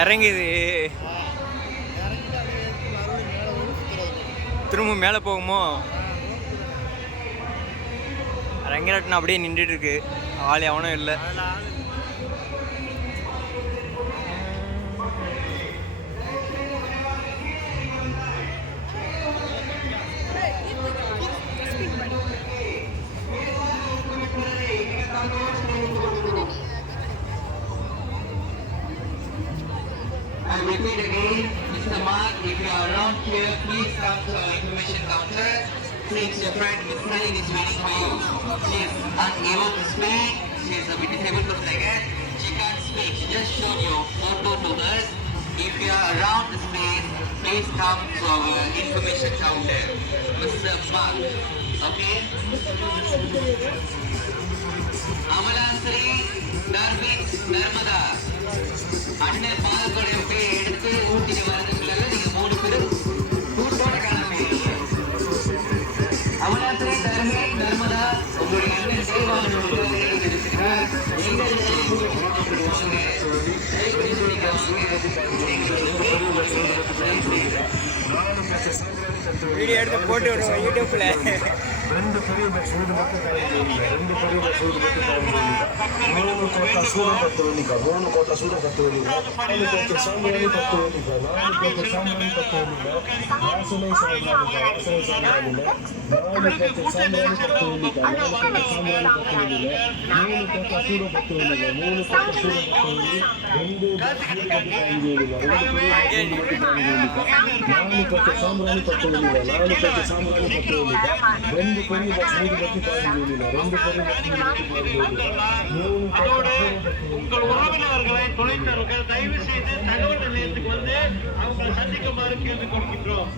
இறங்குது, திரும்ப மேலே போகுமோ? ரங்கராட்டினம் அப்படியே நின்றுட்டு இருக்கு, ஆள் எவனும் இல்லை. I repeat again, Mr. Mark, if you are around here, please come to our information counter. Since your friend Miss Helen is waiting for you. She is unable to speak. She is a bit disabled for a second. She can't speak. She just showed your photo to us. If you are around the space, please come to our information counter. Mr. Mark. Okay? Amalasri, Darwin, Narmada. அண்ணன் பால் கொடையை போய் எடுத்து ஊட்டிட்டு வரதுக்குள்ள நீங்க 3 பேரும் கூட்டோட கிளம்பி அவலாத்திரை தர்மே நர்மதா உங்களுடைய அண்ணன் சேவான வீடியோ எடுத்து போட்டு விடுவோம் யூடியூப்ல. 2 பெரிய சூடு மட்டும் கலந்து 2 பெரிய சூடு மட்டும் கலந்து 3 கோட்டை சூடு பத்து வலிக்கா 3 கோட்டை சூடு பத்து வலிக்கா 4 கோட்டை சாம்பிராணி பத்து வலிக்கா 4 கோட்டை சாம்பிராணி பத்து வலிக்கா வாசனை சாம்பிராணி வாசனை சாம்பிராணி 4 கோட்டை சாம்பிராணி பத்து வலிக்கா 4 கோட்டை சாம்பிராணி பத்து வலிக்கா 3 கோட்டை சூடு பத்து வலிக்கா 3 கோட்டை சூடு பத்து வலி 2 சூடு பத்து வலிக்கா 4 கோட்டை சாம்பிராணி பத்து வலிக்கா 4 கோட்டை சாம்பிராணி பத்து வலிக்கா 2 பெரிய சூடு பத்து பாருங்க 2 பெரிய அதோடு உங்கள் உறவினர்களை துணைத்தவர்கள் தயவு செய்து தகவல் நிலையத்துக்கு வந்து அவங்களை சந்திக்குமாறு கேட்டுக் கொள்கின்றோம்.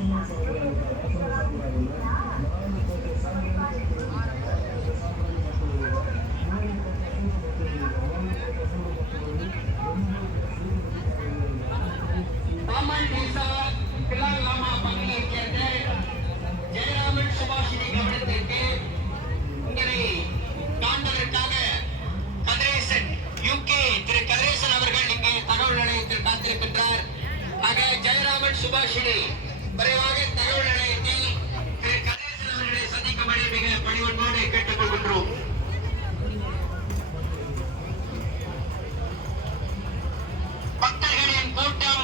ஜெயராமன் சுபாஷினி கவனத்திற்கு உங்களை காண்பதற்காக கதிரேசன் யூகே திரு கதிரேசன் அவர்கள் இங்கே தகவல் நிலையத்தில் காத்திருக்கின்றார். ஆக ஜெயராமன் சுபாஷினி விரைவாக தகவல் நிலையத்தில் திரு கதிரேசன் அவர்களை சந்திக்கும்படி மிக பணிவன்போடு கேட்டுக் கொள்கின்றோம். பக்தர்களின் கூட்டம்